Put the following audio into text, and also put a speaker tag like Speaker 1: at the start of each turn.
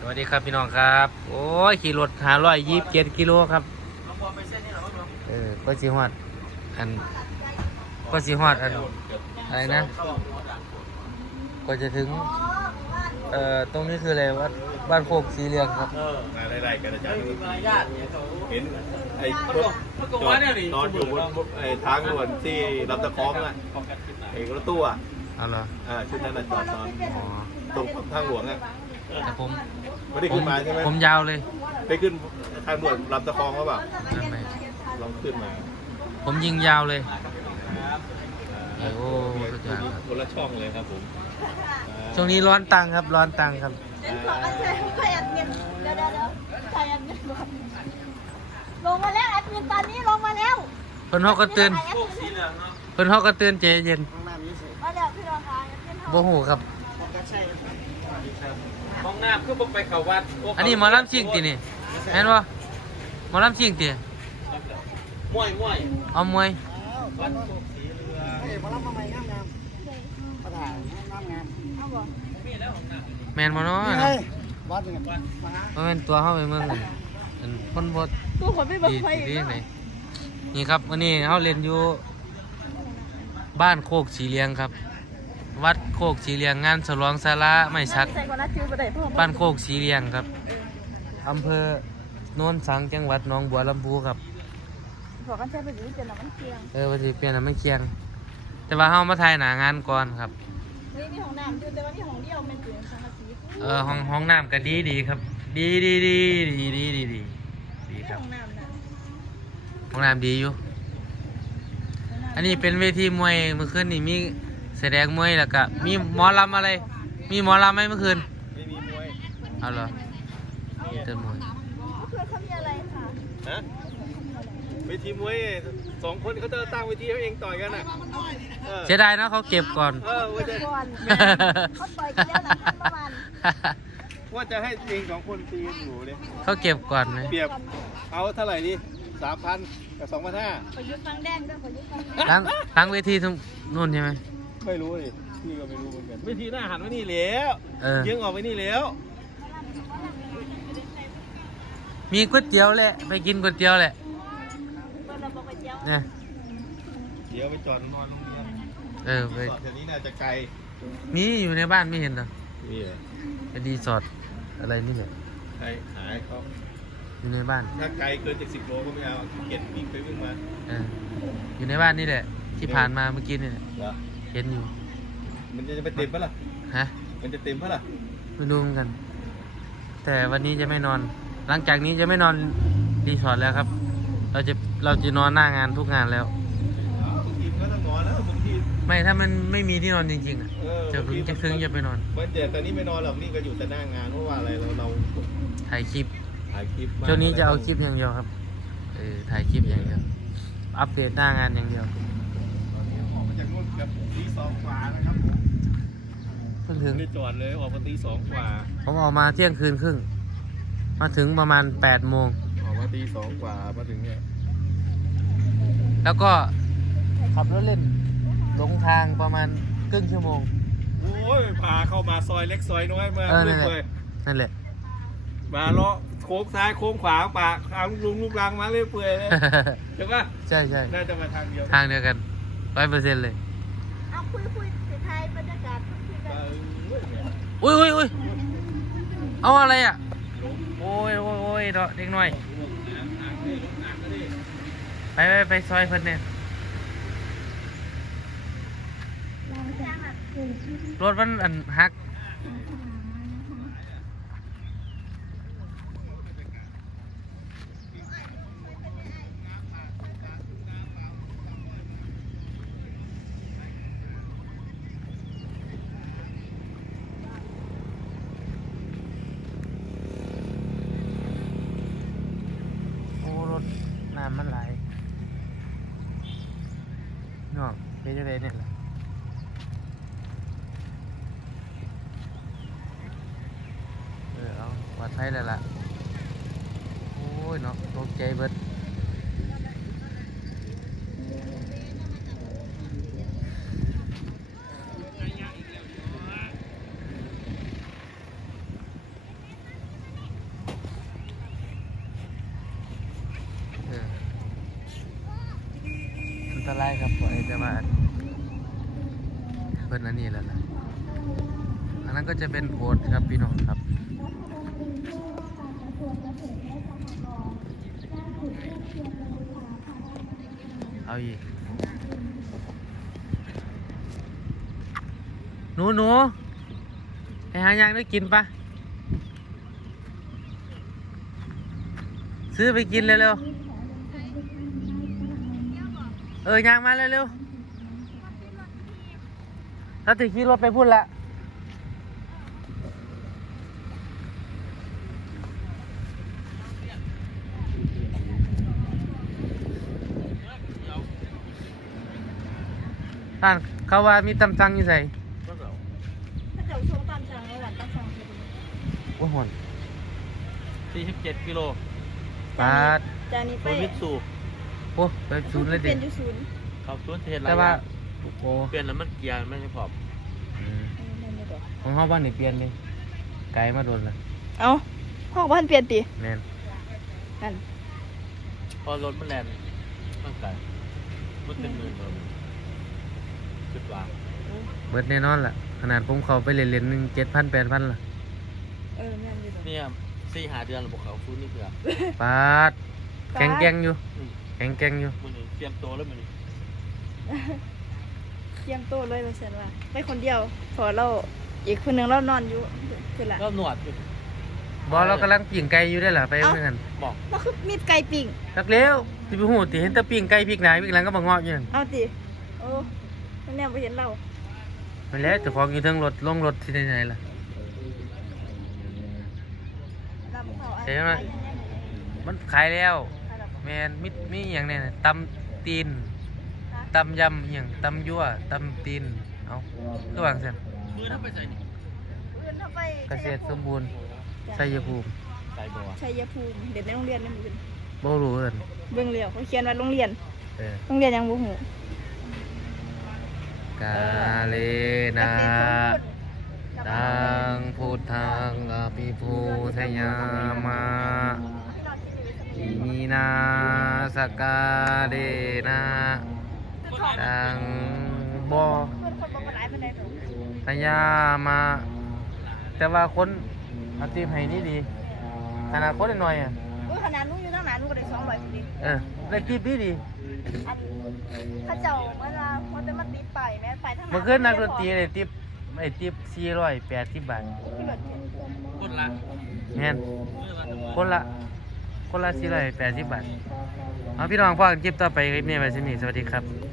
Speaker 1: วัสดีครับพี่น้องครับโอ้ยขี่รถ527 กิโลครับก็สีฮอดอันก็สีฮอดอันอะไรนะก็จะถึงตรงนี้คืออะไรวัดบ้านโคกสีเหลืองครับ
Speaker 2: มาไล่ๆกันอาจารย์เห็นไอ้รถนอนอยู่บนไอ้ทางด่วนที่ลำตะคองน่ะไอ้รถตู้อ่ะ
Speaker 1: เอาเหรอ
Speaker 2: ชุดนั้นจอดนอนตรงทางหลวงอ่ะ
Speaker 1: แต่ผม
Speaker 2: ไม่ได้ขึ้นมาใช่ไหม
Speaker 1: ผมยาวเลย
Speaker 2: ไปขึ้นทางด่วนลำตะคองหรือเปล่า
Speaker 1: ไม่
Speaker 2: ลองขึ้นมา
Speaker 1: ผมยิงยาวเลยโอ้สุดยอด
Speaker 2: คนละช่องเลยครับผม
Speaker 1: ช่วงนี้ร้อนตังครับร้อนตังครับ
Speaker 3: ลงมาแล้วแอดมินตอนนี้ลงมาแล้ว
Speaker 1: เพิ่นฮอกกระตือนเพิ่นฮอกกระตือนใจเย็น
Speaker 3: มาแล้วพี่รองค่ะ
Speaker 1: บ่หูครับ
Speaker 2: ห้องน้ำคือไปเขาวัด
Speaker 1: อันนี้หมอลำซิ่งตีนี่เห็นบ่หมอลำซิ่งตี
Speaker 2: มวย
Speaker 1: เอามวย
Speaker 2: วัดโคกสีเรือ
Speaker 3: หมอลำมาใหม่งามประธานงามเอาบ่
Speaker 1: แมนบ่เนาะ
Speaker 3: วัดนี่
Speaker 1: บ่แม่นตัวเฮาไปเมืองนั่นอันคนบ่
Speaker 3: ตัวคนไม่เบิ่งไฟ
Speaker 1: ดีไหนนี่ครับวันนี้เฮาเล่นอยู่บ้านโคกสีเหลียงครับวัดโคกสีเหลียงงานฉลองศาลาไม้สักบ้านโคกสีเหลียงครับอำเภอโนนสังจังหวัดหนองบัวลำพูครับ
Speaker 3: ขอกันใช้ไปอยู่เปลี่ยนน้ำมันเคียง
Speaker 1: วันนี้เปลี่ยนน้ำมันเคียงแต่ว่าเฮามาถ่ายหน้างานก่อนครับ
Speaker 3: นี่มีห้องน้ำอยู่แต่ว่ามีห้องเดียวมันเป็นสังกะสี
Speaker 1: ห้องน้ำก็ดีครับดีครับห้องน้ำดีอยู่อันนี้เป็นเวทีมวยเมื่อคืนนี่มีแสดงมวยแล้วก็มีหมอลำอะไรมีหมอลำไหมเมื่อคืน
Speaker 2: ไม่มีมวย
Speaker 1: เอาเหรอมีแต่มวย
Speaker 3: เพื่อเขามีอะไรค่ะ
Speaker 2: ฮะเวทีมวย2 คนเขาจะตั้งเวทีเขาเองต่อยกันน่ะ
Speaker 1: เสียดายนะเขาเก็บก่อน
Speaker 3: ว่าจะเขาต่อยกันแล้วนะประมาณ
Speaker 2: ว่าจะให้เอง2 คนตีกันอยู่เลย
Speaker 1: เขาเก็บก่อนเลย
Speaker 2: เปรียบเอาเท่าไหร่ดิ3,000 กับ 2,500
Speaker 3: ขอยุดฟังแดงด้วยขอยุดฟัง
Speaker 1: ตั้งเวทีตรงนู่นใช่ไหม
Speaker 2: ไม่รู้เลยพี่ก็ไม่รู้เหมือนกันเวทีหน้าหันไว้นี่แล้วยิงออกไปนี่แล้ว
Speaker 1: มีก๋วยเตี๋ยวแหละไปกินก๋วยเตี๋ยวแหละเนี่ย
Speaker 2: เดี๋ยวไปจอดนอนโรงเรียน
Speaker 1: ไป
Speaker 2: จอดแถวนี้น่าจะไกล
Speaker 1: มีอยู่ในบ้านไม่เห็นเหรอ
Speaker 2: มีเหรอ
Speaker 1: ไปรีสอร์ทอะไรนี่แหละ
Speaker 2: ใครหายเขา
Speaker 1: อยู่ในบ้าน
Speaker 2: ถ้าไกลเกินจาก10 โลก็ไม่เอาเก็บวิ่งไปวิ่งมา
Speaker 1: อยู่ในบ้านนี่แหละที่ผ่านมาเมื่อกี้นี่เห็นอยู่
Speaker 2: มันจะไปเต็มปะล่ะ
Speaker 1: ฮะ
Speaker 2: มันจะเต็มปะล่ะ
Speaker 1: ไม่รู้เหมือนกันแต่วันนี้จะไม่นอนหลังจากนี้จะไม่นอนรีสอร์ทแล้วครับเราจะนอนหน้างานทุกงานแล้ว
Speaker 2: บางทีก็ต้องนอนแล้วบางที
Speaker 1: ไม่ถ้ามันไม่มีที่นอนจริงๆจะถึงจะไปนอน
Speaker 2: แต่ตอนนี้ไม่นอนหรอกนี่ก็อยู่แต่หน้างานเพราะว่าอะไรเรา
Speaker 1: ถ่ายคลิป
Speaker 2: ช่
Speaker 1: วงนี้จะเอาคลิปอย่างเดียวครับถ่ายคลิปอย่างเดียวอัปเดตหน้างานอย่างเดียว
Speaker 2: ออกมาจากนู่นกับตี 2 กว่านะครับ
Speaker 1: เพิ่งถึง
Speaker 2: ไม่จอดเลยออกมาตี 2 กว่า
Speaker 1: ผมออกมาเที่ยงคืนครึ่งมาถึงประมาณ8 โมง
Speaker 2: ออกมาตี 2 กว่ามาถึงเนี่ย
Speaker 1: แล้วก็ขับรถเล่นหลงทางประมาณครึ่งชั่วโมง
Speaker 2: โอ้ยพาเข้ามาซอยเล็กซอยน้อยมาเลย
Speaker 1: นั่นแหละ
Speaker 2: มาเลาะโค้งซ้ายโค้งขวาปากทางลูกรังมาเรื่อยเปื่อยเลยใช่ปะ
Speaker 1: ใช่
Speaker 2: น่าจะมาทางเดี
Speaker 1: ยวกัน100%เลย
Speaker 3: เอาคุยไทยบรรยากาศ
Speaker 1: อุ้ยเอาอะไรอ่ะโอ้ยเด็กหน่อยไปซอยเพิ่นเนี่ยรถมันหักน้ำมันไหลเนาะเป็นยังไงเนี่ยล่ะเอาวัดไทยเลยล่ะโอ้ยเนาะตกใจเบิด
Speaker 3: เ
Speaker 1: ตรายครับปล่อยแต่ว่าเพิ่นอันนี้แหละนะอันนั้นก็จะเป็นโบสถ์ครับพี่น้องครับเอาอีกหนูไปหาอย่างได้กินปะซื้อไปกินเร็วๆย่างมาเร็วๆถ้าติดขี่รถไปพูดละท่านเขาว่ามีตำจังอยู่ใส่
Speaker 3: ถ้าเจ้าช่วงตามสั่งแล้วหลานตามสั่งคือ
Speaker 1: ว่าหอน
Speaker 2: 47กิโล
Speaker 1: ปาด
Speaker 3: จานนี้ไป
Speaker 2: มิตซู
Speaker 1: โอ้ไปศูนย์เลย
Speaker 3: เป
Speaker 1: ดิ
Speaker 3: ลี่ยนอยู่ศูนย์
Speaker 2: เขาสวนเทศ
Speaker 1: แต่ว่าโอ้
Speaker 2: เปลี่ยนแล้วมันเกียร์ไม่พอ
Speaker 1: อืม
Speaker 3: นั่นไม่บอก
Speaker 1: ของเขาบ้านนี่เปลี่ยนเลยไกลมาโดนละ
Speaker 3: เอ้าห้องบ้านเปลี่ยนตี
Speaker 1: แม่น
Speaker 3: นั่น
Speaker 2: พอรถมันแลนมันไกลมันเป็นหมื่นเลยจุดวาง
Speaker 1: เบิดแน่นอนล่ะขนาดผมเขาไปเล่นๆนึง7,000 8,000ล่ะ
Speaker 3: แม่นอยู่ดอก
Speaker 2: เนี่ย4-5 เดือนระบบเขาฟื้นนี่เถื่อ
Speaker 1: ปาดแข็งแกร่งอยู่แข็งแกร่งอยู่
Speaker 2: มันเตรียมตัวแล้วมัน
Speaker 3: เตรียมโต๊ะเลยเราเสร็จว่าไปคนเดียวพอเราอีกคนหนึงเรานอนอยู่คือละ
Speaker 2: ก็หนวดอยู่
Speaker 1: บอเรากำลังปิ้งไก่อยู่ได้อล่ะไปเหมือนกัน
Speaker 2: บอก
Speaker 3: เราคือมีดไก่ปิ่ง
Speaker 1: ทักเร็วสิไปหูติเห็นแต่ปิ้งไก่พริกหนาพริกหลังก็บ่งอกอยู่นั่น
Speaker 3: เอาติโอ้มันแนวไปเห็นเรา
Speaker 1: ไปแล้วเจ้าของอยู่เทั้งรถลงรถที่ไหนๆล่ะ
Speaker 3: เราบ่เข้า
Speaker 1: ใช่ไหม มันขายแล้วแมนมีอย่างเนี่ยนะตำตีนตำยำอหย่างตำยั่วตำตีนเอาก็วางเส้น
Speaker 2: มือถ้าไปใส่นี่
Speaker 3: อื่นถ้าไป
Speaker 1: เกษตรสมบูรณ์ชัยภูมิ
Speaker 2: ใส่บัว
Speaker 3: ชัยภูมิเด็กในโรงเรียนนี่มัน
Speaker 1: บ่รู้เอิ้น
Speaker 3: เบิ่งเรียวเขาเขียนว่าโรงเรียน
Speaker 1: เออ
Speaker 3: โรงเรียนยังบ่ฮู้
Speaker 1: กาเลนาตังพุทธังอภิภูทยามาอิมินาสกาเดนะตังบ่
Speaker 3: เพิ่นคนบ่หลายปานใดดอก
Speaker 1: ทยามา แต่ว่าคนเอาตีมให้นี่ดีขนาดคนหน่อยๆอ่ะ
Speaker 3: ขนาดหนูอยู่ทางหน้าหนูก็ได้200พุ่นดิ
Speaker 1: ได้ตีมดี
Speaker 3: อันเขาเจ้าเวลาเขาจะมาติดป้ายแม่ป้ายทางหน้า
Speaker 1: เมื่อคืนนักดนตรีได้ตีม480 บาท
Speaker 3: ขึ้นรถเข็น
Speaker 2: คนละ
Speaker 1: แม่นคนละ480 บาทเอาพี่น้องฟังคลิปต่อไปคลิปนี้ไว้สินี่สวัสดีครับ